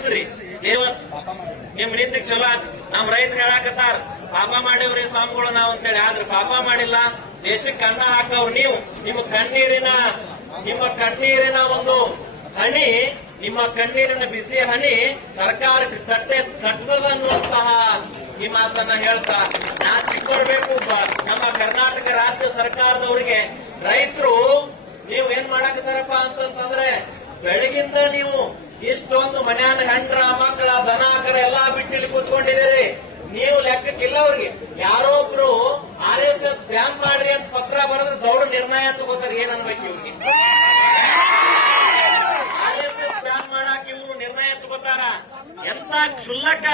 ಅನ್ಸ್ರಿ. ನಿಮ್ ನೀತಿಗ್ ಚಲೋ ಆತ್. ನಮ್ ರೈತರು ಹೇಳಾಕತ್ತಾರ ಪಾಪ ಮಾಡಿವ್ರಿ ಸ್ವಾಮಿಗಳು ನಾವ್ ಅಂತೇಳಿ. ಆದ್ರೆ ಪಾಪ ಮಾಡಿಲ್ಲ, ದೇಶಕ್ಕೆ ಅನ್ನ ಹಾಕವ್ರು ನೀವು. ನಿಮ್ಮ ಕಣ್ಣೀರಿನ ಒಂದು ಹನಿ, ನಿಮ್ಮ ಕಣ್ಣೀರಿನ ಬಿಸಿ ಹನಿ ಸರ್ಕಾರಕ್ಕೆ ತಟ್ಟದನ್ನುವಂತಹ ಈ ಮಾತನ್ನ ಹೇಳ್ತಾ ನಾ ಚಿಕ್ಕೊಡ್ಬೇಕು. ನಮ್ಮ ಕರ್ನಾಟಕ ರಾಜ್ಯ ಸರ್ಕಾರದವರಿಗೆ ರೈತರು ನೀವು ಏನ್ ಮಾಡಾಕತ್ತಾರಪ್ಪ ಅಂತಂದ್ರೆ, ಬೆಳಗಿಂದ ನೀವು ಇಷ್ಟೊಂದು ಮನ್ಯಾನ ಹೆಂಡ್ರ ಮಕ್ಕಳ ದನ ಕರ ಎಲ್ಲಾ ಬಿಟ್ಟಿಲ್ಲಿ ಕೂತ್ಕೊಂಡಿದ್ದೀರಿ. ನೀವು ಲೆಕ್ಕಕ್ಕಿಲ್ಲ ಅವ್ರಿಗೆ. ಯಾರೋ ಒಬ್ರು RSS ಬ್ಯಾನ್ ಮಾಡ್ರಿ ಅಂತ ಪತ್ರ ಬರೆದ್ರೆ ದೌಡ ನಿರ್ಣಯ ತಗೋತಾರೆ. ಏನ್ ಅನ್ಬೇಕು ಇವ್ರಿಗೆ? RSS ಬ್ಯಾನ್ ಮಾಡಾಕ ಇವ್ರು ನಿರ್ಣಯ ತಗೋತಾರ? ಎಂತ ಕ್ಷುಲ್ಲಕ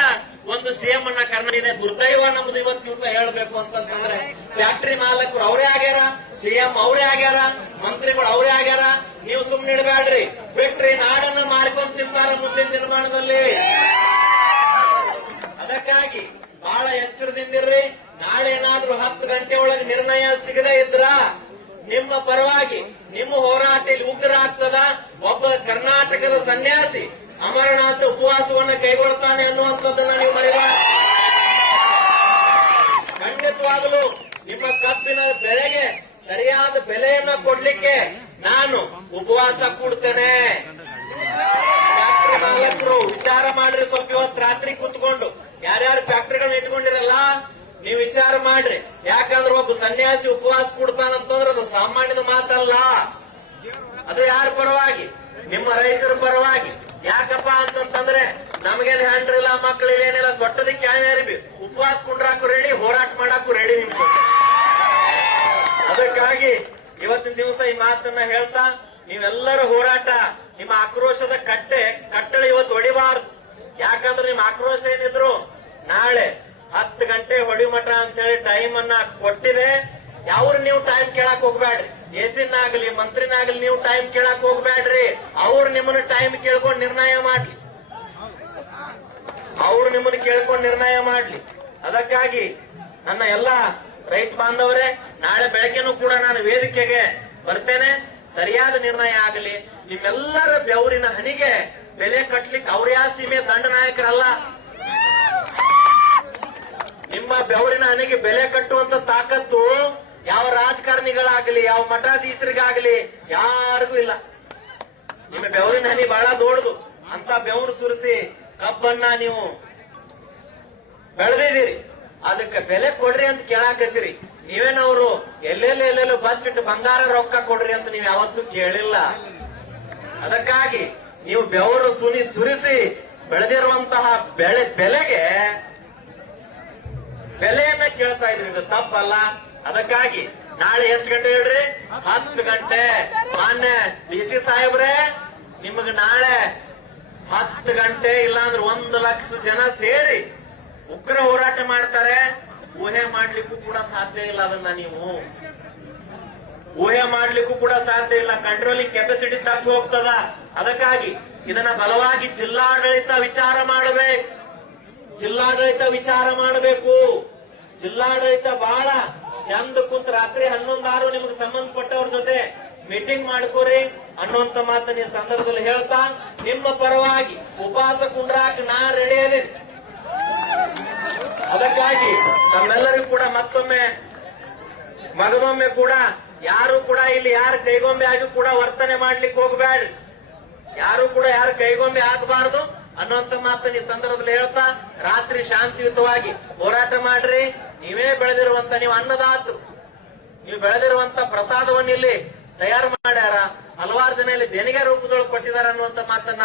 ಒಂದು CM ಅನ್ನ ಕರ್ನಾಟಕ ದುರ್ದೈವ ನಮ್ದು ಇವತ್ತು ದಿವಸ ಹೇಳ್ಬೇಕು ಅಂತಂದ್ರೆ, ಫ್ಯಾಕ್ಟರಿ ಮಾಲಕರು ಅವರೇ ಆಗ್ಯಾರ, CM ಅವರೇ ಆಗ್ಯಾರ, ಮಂತ್ರಿಗಳು ಅವರೇ ಆಗ್ಯಾರ. ನೀವು ಸುಮ್ನೆ ಇಡಬೇಡ್ರಿ, ಬಿಟ್ರಿ ನಾಡನ್ನ ಮಾರ್ಕೊಂಡ್ ತಿಂತಾರ ಮುಂದಿನ ನಿರ್ಮಾಣದಲ್ಲಿ. ಅದಕ್ಕಾಗಿ ಬಹಳ ಎಚ್ಚರದಿಂದಿರ್ರಿ. ನಾಳೆ ಏನಾದ್ರೂ 10 ಗಂಟೆ ಒಳಗೆ ನಿರ್ಣಯ ಸಿಗದೇ ಇದ್ರ ನಿಮ್ಮ ಪರವಾಗಿ ನಿಮ್ಮ ಹೋರಾಟ ಇಲ್ಲಿ ಉಗ್ರ ಆಗ್ತದ. ಒಬ್ಬ ಕರ್ನಾಟಕದ ಸನ್ಯಾಸಿ ಅಮರನಾಥ ಉಪವಾಸವನ್ನ ಕೈಗೊಳ್ತಾನೆ ಅನ್ನುವಂಥದ್ದನ್ನ ನೀವು ಮರೆಯಬಾರದು. ಖಂಡಿತವಾಗಲೂ ನಿಮ್ಮ ಕಬ್ಬಿನ ಬೆಳೆಗೆ ಸರಿಯಾದ ಬೆಲೆಯನ್ನ ಕೊಡ್ಲಿಕ್ಕೆ ನಾನು ಉಪವಾಸ ಕೂಡ್ತೇನೆ. ಫ್ಯಾಕ್ಟರಿ ಮಾಲಕರು ವಿಚಾರ ಮಾಡ್ರಿ, ಸ್ವಲ್ಪ ಇವತ್ತು ರಾತ್ರಿ ಕೂತ್ಕೊಂಡು ಯಾರ್ಯಾರು ಫ್ಯಾಕ್ಟರಿಗಳನ್ನ ಇಟ್ಕೊಂಡಿರಲ್ಲ ನೀವು ವಿಚಾರ ಮಾಡ್ರಿ. ಯಾಕಂದ್ರೆ ಒಬ್ಬ ಸನ್ಯಾಸಿ ಉಪವಾಸ ಕೂಡ್ತಾನಂತಂದ್ರೆ ಅದು ಸಾಮಾನ್ಯದ ಮಾತಲ್ಲ. ಅದು ಯಾರ ಪರವಾಗಿ? ನಿಮ್ಮ ರೈತರ ಪರವಾಗಿ. ಯಾಕಪ್ಪ ಅಂತಂದ್ರೆ ನಮಗೇನು ಹೆಂಡ್ರಿಲ್ಲ, ಮಕ್ಕಳಿಲ್ಲ, ಏನಿಲ್ಲ, ತೊಟ್ಟದಕ್ಕೆ ಯಾವ್ಯಾರಿ ಉಪವಾಸ ಕುಂಡ್ರಾಕು ರೆಡಿ, ಹೋರಾಟ ಮಾಡಾಕು ರೆಡಿ ನಿಮ್ ಜೊತೆ. ಅದಕ್ಕಾಗಿ ಇವತ್ತಿನ ದಿವಸ ಈ ಮಾತನ್ನ ಹೇಳ್ತಾ, ನೀವೆಲ್ಲರ ಹೋರಾಟ, ನಿಮ್ಮ ಆಕ್ರೋಶದ ಕಟ್ಟಳೆ ಇವತ್ತು ಹೊಡಿಬಾರ್ದು. ಯಾಕಂದ್ರೆ ನಿಮ್ಮ ಆಕ್ರೋಶ ಏನಿದ್ರು ನಾಳೆ 10 ಗಂಟೆ ಹೊಡಿ ಮಠ ಅಂತ ಹೇಳಿ ಟೈಮ್ ಅನ್ನ ಕೊಟ್ಟಿದೆ. ಯಾವ್ರು ನೀವು ಟೈಮ್ ಕೇಳಕ್ ಹೋಗ್ಬೇಡ್ರಿ. ಎಸಿನಾಗ್ಲಿ ಮಂತ್ರಿನಾಗ್ಲಿ ನೀವು ಟೈಮ್ ಕೇಳಕ್ ಹೋಗ್ಬೇಡ್ರಿ. ಅವ್ರು ನಿಮ್ಮನ್ನ ಟೈಮ್ ಕೇಳ್ಕೊಂಡು ನಿರ್ಣಯ ಮಾಡ್ಲಿ. ಅದಕ್ಕಾಗಿ ನನ್ನ ಎಲ್ಲಾ ರೈತ ಬಾಂಧವರೇ, ನಾಳೆ ಬೆಳಗ್ಗೆನೂ ಕೂಡ ನಾನು ವೇದಿಕೆಗೆ ಬರ್ತೇನೆ. ಸರಿಯಾದ ನಿರ್ಣಯ ಆಗಲಿ. ನಿಮ್ಮೆಲ್ಲರ ಬೆವರಿನ ಹನಿಗೆ ಬೆಲೆ ಕಟ್ಲಿಕ್ಕೆ ಅವ್ರ್ಯಾ ಸೀಮೆ ದಂಡನಾಯಕರಲ್ಲ. ನಿಮ್ಮ ಬೆವರಿನ ಹನಿಗೆ ಬೆಲೆ ಕಟ್ಟುವಂತ ತಾಕತ್ತು ಯಾವ ರಾಜಕಾರಣಿಗಳಾಗಲಿ, ಯಾವ ಮಠಾಧೀಶರಿಗಾಗಲಿ ಯಾರಿಗೂ ಇಲ್ಲ. ನಿಮ್ಮ ಬೆವರಿನ ಹನಿ ಬಹಳ ದೊಡ್ಡದು. ಅಂತ ಬೆವರು ಸುರಿಸಿ ಕಬ್ಬನ್ನ ನೀವು ಬೆಳೆದಿದ್ದೀರಿ, ಅದಕ್ಕೆ ಬೆಲೆ ಕೊಡ್ರಿ ಅಂತ ಕೇಳಾಕತ್ತೀರಿ. ನೀವೇನವರು ಎಲ್ಲೆಲ್ಲೋ ಬಚ್ಚಿಟ್ಟು ಬಂಗಾರ ರೊಕ್ಕ ಕೊಡ್ರಿ ಅಂತ ನೀವು ಯಾವತ್ತೂ ಕೇಳಿಲ್ಲ. ಅದಕ್ಕಾಗಿ ನೀವು ಬೆವರು ಸುರಿಸಿ ಬೆಳೆದಿರುವಂತಹ ಬೆಲೆಯನ್ನ ಕೇಳ್ತಾ ಇದ್ರಿ. ಇದು ತಪ್ಪಲ್ಲ. ಅದಕ್ಕಾಗಿ ನಾಳೆ ಎಷ್ಟು ಗಂಟೆ ಹೇಳ್ರಿ? 10 ಗಂಟೆ. ಮಾನ್ಯ DC ಸಾಹೇಬ್ರೆ, ನಿಮಗ ನಾಳೆ 10 ಗಂಟೆ ಇಲ್ಲಾಂದ್ರೆ 1 ಲಕ್ಷ ಜನ ಸೇರಿ ಉಗ್ರ ಹೋರಾಟ ಮಾಡ್ತಾರೆ. ಊಹೆ ಮಾಡ್ಲಿಕ್ಕೂ ಕೂಡ ಸಾಧ್ಯ ಇಲ್ಲ. ಅದನ್ನ ನೀವು ಊಹೆ ಮಾಡ್ಲಿಕ್ಕೂ ಕೂಡ ಸಾಧ್ಯ ಇಲ್ಲ. ಕಂಟ್ರೋಲಿಂಗ್ ಕೆಪಾಸಿಟಿ ತಪ್ಪಿ ಹೋಗ್ತದ. ಅದಕ್ಕಾಗಿ ಇದನ್ನ ಬಲವಾಗಿ ಜಿಲ್ಲಾಡಳಿತ ವಿಚಾರ ಮಾಡಬೇಕು. ಜಿಲ್ಲಾಡಳಿತ ಬಹಳ ಚಂದ ಕುಂತ ರಾತ್ರಿ 11 ನಿಮಗೆ ಸಂಬಂಧಪಟ್ಟವ್ರ ಜೊತೆ ಮೀಟಿಂಗ್ ಮಾಡ್ಕೋರಿ ಅನ್ನುವಂತ ಮಾತನ್ನ ಈ ಸಂದರ್ಭದಲ್ಲಿ ಹೇಳ್ತಾ, ನಿಮ್ಮ ಪರವಾಗಿ ಉಪವಾಸ ಕುಂಡ್ರಾಕ್ ನಾ ರೆಡಿ ಅದೀನಿ. ಅದಕ್ಕಾಗಿ ನಮ್ಮೆಲ್ಲರಿಗೂ ಕೂಡ ಮಗದೊಮ್ಮೆ ಕೂಡ ಯಾರು ಕೂಡ ಇಲ್ಲಿ ಯಾರ ಕೈಗೊಂಬೆ ಆಗಿ ಕೂಡ ವರ್ತನೆ ಮಾಡ್ಲಿಕ್ಕೆ ಹೋಗಬೇಡ್ರಿ. ಯಾರು ಕೂಡ ಯಾರ ಕೈಗೊಂಬೆ ಆಗಬಾರದು ಅನ್ನುವಂತ ಮಾತನ್ನ ಈ ಸಂದರ್ಭದಲ್ಲಿ ಹೇಳ್ತಾ, ರಾತ್ರಿ ಶಾಂತಿಯುತವಾಗಿ ಹೋರಾಟ ಮಾಡ್ರಿ. ನೀವೇ ಬೆಳೆದಿರುವಂತ, ನೀವು ಅನ್ನದಾತರು, ನೀವು ಬೆಳೆದಿರುವಂತ ಪ್ರಸಾದವನ್ನು ಇಲ್ಲಿ ತಯಾರು ಮಾಡ್ಯಾರ. ಹಲವಾರು ಜನ ಇಲ್ಲಿ ದೇಣಿಗೆ ರೂಪದೊಳಗೆ ಕೊಟ್ಟಿದ್ದಾರೆ ಅನ್ನುವಂತ ಮಾತನ್ನ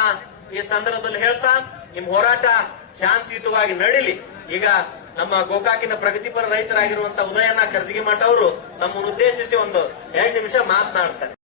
ಈ ಸಂದರ್ಭದಲ್ಲಿ ಹೇಳ್ತಾ, ನಿಮ್ ಹೋರಾಟ ಶಾಂತಿಯುತವಾಗಿ ನಡೀಲಿ. ಈಗ ನಮ್ಮ ಗೋಕಾಕಿನ ಪ್ರಗತಿಪರ ರೈತರಾಗಿರುವಂತ ಉದಯನ ಕರ್ಜಿಗಿ ಮಠ ಅವರು ನಮ್ಮನ್ನು ಉದ್ದೇಶಿಸಿ ಒಂದು 2 ನಿಮಿಷ ಮಾತನಾಡ್ತಾರೆ.